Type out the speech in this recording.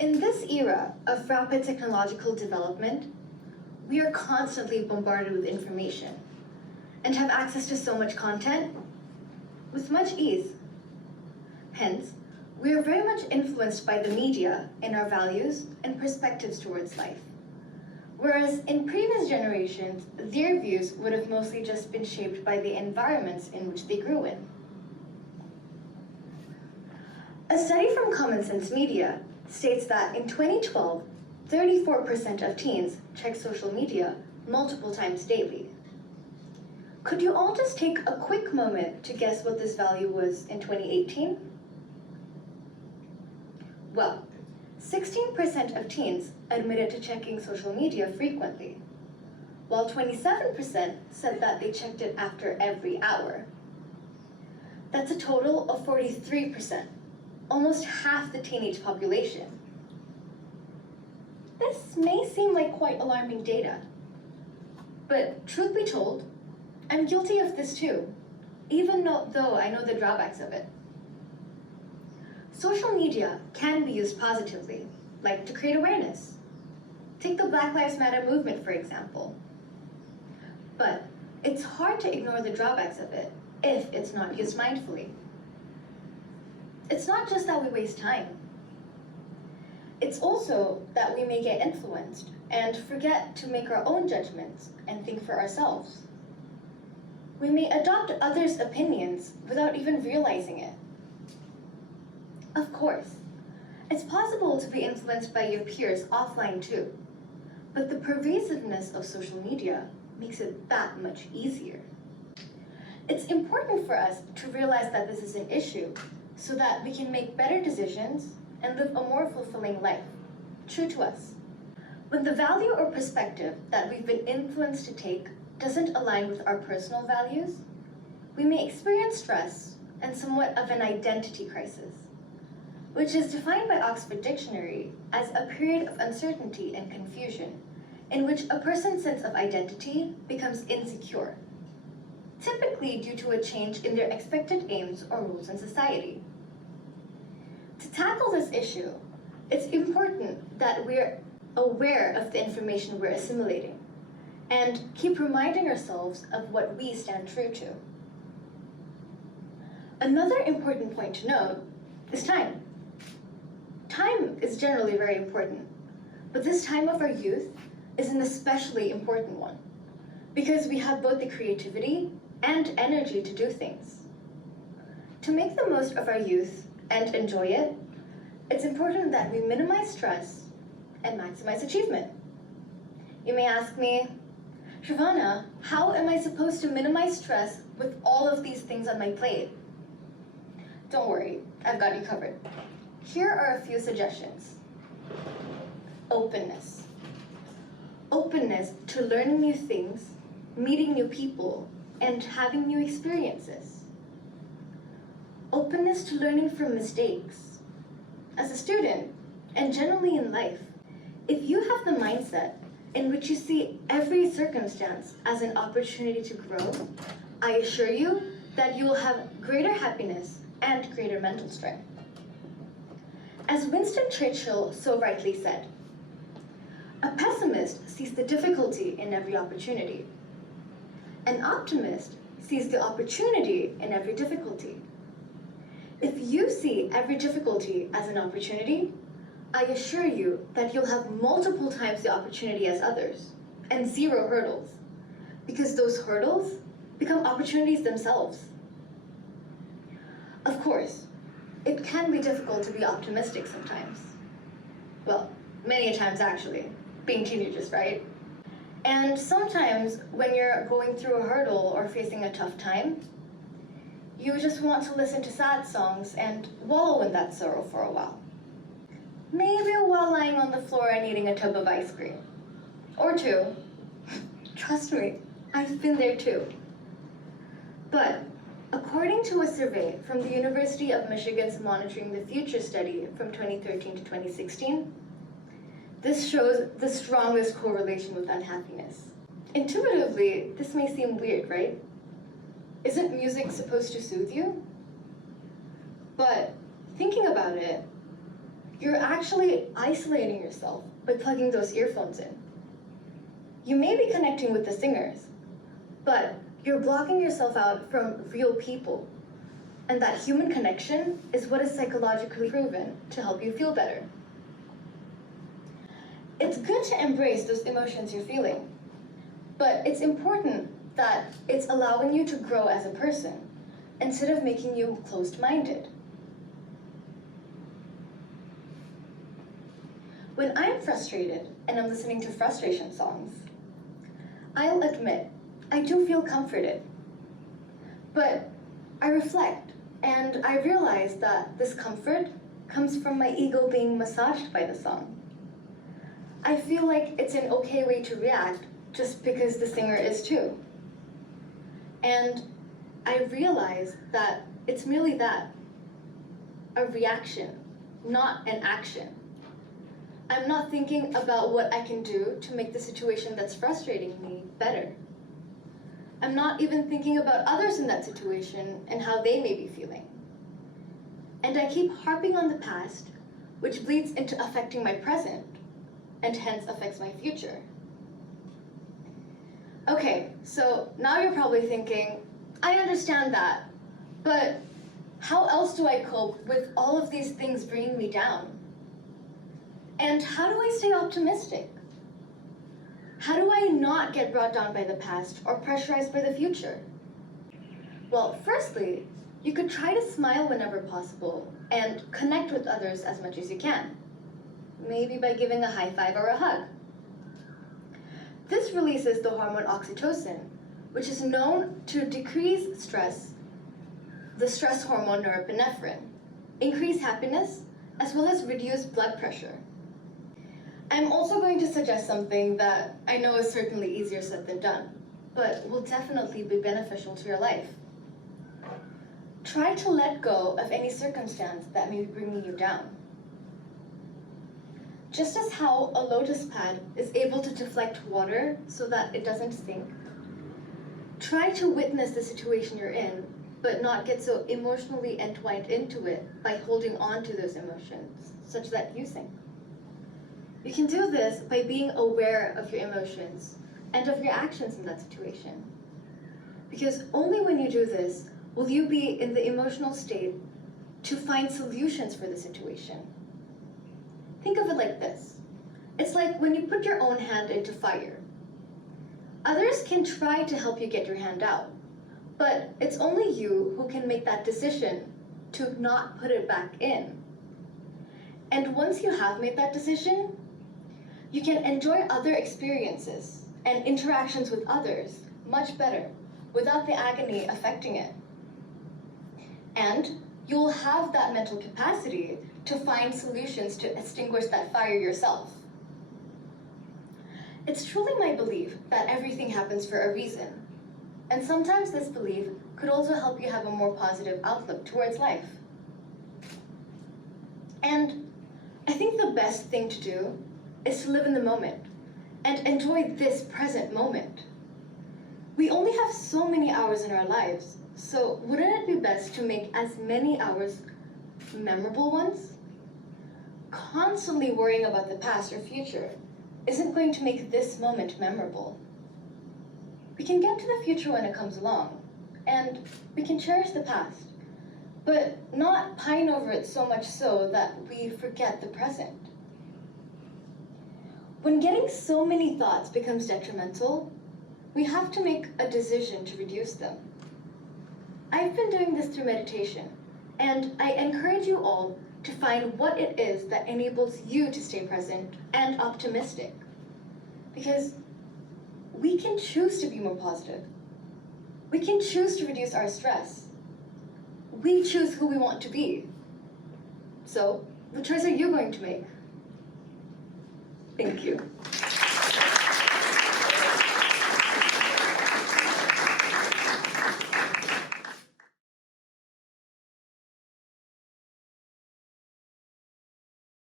In this era of rapid technological development, we are constantly bombarded with information and have access to so much content with much ease. Hence, we are very much influenced by the media in our values and perspectives towards life. Whereas in previous generations, their views would have mostly just been shaped by the environments in which they grew in. A study from Common Sense Media states that in 2012, 34% of teens check social media multiple times daily. Could you all just take a quick moment to guess what this value was in 2018? Well, 16% of teens admitted to checking social media frequently, while 27% said that they checked it after every hour. That's a total of 43%, almost half the teenage population. This may seem like quite alarming data, but truth be told, I'm guilty of this too, even though I know the drawbacks of it. Social media can be used positively, like to create awareness. Take the Black Lives Matter movement, for example. But it's hard to ignore the drawbacks of it if it's not used mindfully. It's not just that we waste time. It's also that we may get influenced and forget to make our own judgments and think for ourselves. We may adopt others' opinions without even realizing it. Of course, it's possible to be influenced by your peers offline too, but the pervasiveness of social media makes it that much easier. It's important for us to realize that this is an issue so that we can make better decisions and live a more fulfilling life, true to us. When the value or perspective that we've been influenced to take doesn't align with our personal values, we may experience stress and somewhat of an identity crisis, which is defined by Oxford Dictionary as a period of uncertainty and confusion in which a person's sense of identity becomes insecure, typically due to a change in their expected aims or roles in society. To tackle this issue, it's important that we're aware of the information we're assimilating and keep reminding ourselves of what we stand true to. Another important point to note is time. Time is generally very important, but this time of our youth is an especially important one because we have both the creativity and energy to do things. To make the most of our youth and enjoy it, it's important that we minimize stress and maximize achievement. You may ask me, Shravana, how am I supposed to minimize stress with all of these things on my plate? Don't worry, I've got you covered. Here are a few suggestions. Openness. Openness to learning new things, meeting new people, and having new experiences. Openness to learning from mistakes. As a student, and generally in life, if you have the mindset in which you see every circumstance as an opportunity to grow, I assure you that you will have greater happiness and greater mental strength. As Winston Churchill so rightly said, a pessimist sees the difficulty in every opportunity. An optimist sees the opportunity in every difficulty. If you see every difficulty as an opportunity, I assure you that you'll have multiple times the opportunity as others, and zero hurdles, because those hurdles become opportunities themselves. Of course, it can be difficult to be optimistic sometimes. Well, many times actually, being teenagers, right? And sometimes when you're going through a hurdle or facing a tough time, you just want to listen to sad songs and wallow in that sorrow for a while. Maybe while lying on the floor and eating a tub of ice cream. Or two. Trust me, I've been there too. But according to a survey from the University of Michigan's Monitoring the Future study from 2013 to 2016, this shows the strongest correlation with unhappiness. Intuitively, this may seem weird, right? Isn't music supposed to soothe you? But thinking about it, you're actually isolating yourself by plugging those earphones in. You may be connecting with the singers, but you're blocking yourself out from real people. And that human connection is what is psychologically proven to help you feel better. It's good to embrace those emotions you're feeling, but it's important that it's allowing you to grow as a person instead of making you closed-minded. When I'm frustrated and I'm listening to frustration songs, I'll admit I do feel comforted. But I reflect and I realize that this comfort comes from my ego being massaged by the song. I feel like it's an okay way to react just because the singer is too. And I realize that it's merely that, a reaction, not an action. I'm not thinking about what I can do to make the situation that's frustrating me better. I'm not even thinking about others in that situation and how they may be feeling. And I keep harping on the past, which bleeds into affecting my present, and hence affects my future. Okay, so now you're probably thinking, I understand that, but how else do I cope with all of these things bringing me down? And how do I stay optimistic? How do I not get brought down by the past or pressurized by the future? Well, firstly, you could try to smile whenever possible and connect with others as much as you can. Maybe by giving a high five or a hug. This releases the hormone oxytocin, which is known to decrease stress, the stress hormone norepinephrine, increase happiness, as well as reduce blood pressure. I'm also going to suggest something that I know is certainly easier said than done, but will definitely be beneficial to your life. Try to let go of any circumstance that may be bringing you down. Just as how a lotus pad is able to deflect water so that it doesn't sink, try to witness the situation you're in, but not get so emotionally entwined into it by holding on to those emotions, such that you sink. You can do this by being aware of your emotions and of your actions in that situation. Because only when you do this will you be in the emotional state to find solutions for the situation. Think of it like this. It's like when you put your own hand into fire. Others can try to help you get your hand out, but it's only you who can make that decision to not put it back in. And once you have made that decision, you can enjoy other experiences and interactions with others much better without the agony affecting it. And you'll have that mental capacity to find solutions to extinguish that fire yourself. It's truly my belief that everything happens for a reason. And sometimes this belief could also help you have a more positive outlook towards life. And I think the best thing to do is to live in the moment and enjoy this present moment. We only have so many hours in our lives, so wouldn't it be best to make as many hours memorable ones? Constantly worrying about the past or future isn't going to make this moment memorable. We can get to the future when it comes along, and we can cherish the past, but not pine over it so much so that we forget the present. When getting so many thoughts becomes detrimental, we have to make a decision to reduce them. I've been doing this through meditation, and I encourage you all to find what it is that enables you to stay present and optimistic. Because we can choose to be more positive. We can choose to reduce our stress. We choose who we want to be. So, what choice are you going to make? Thank you.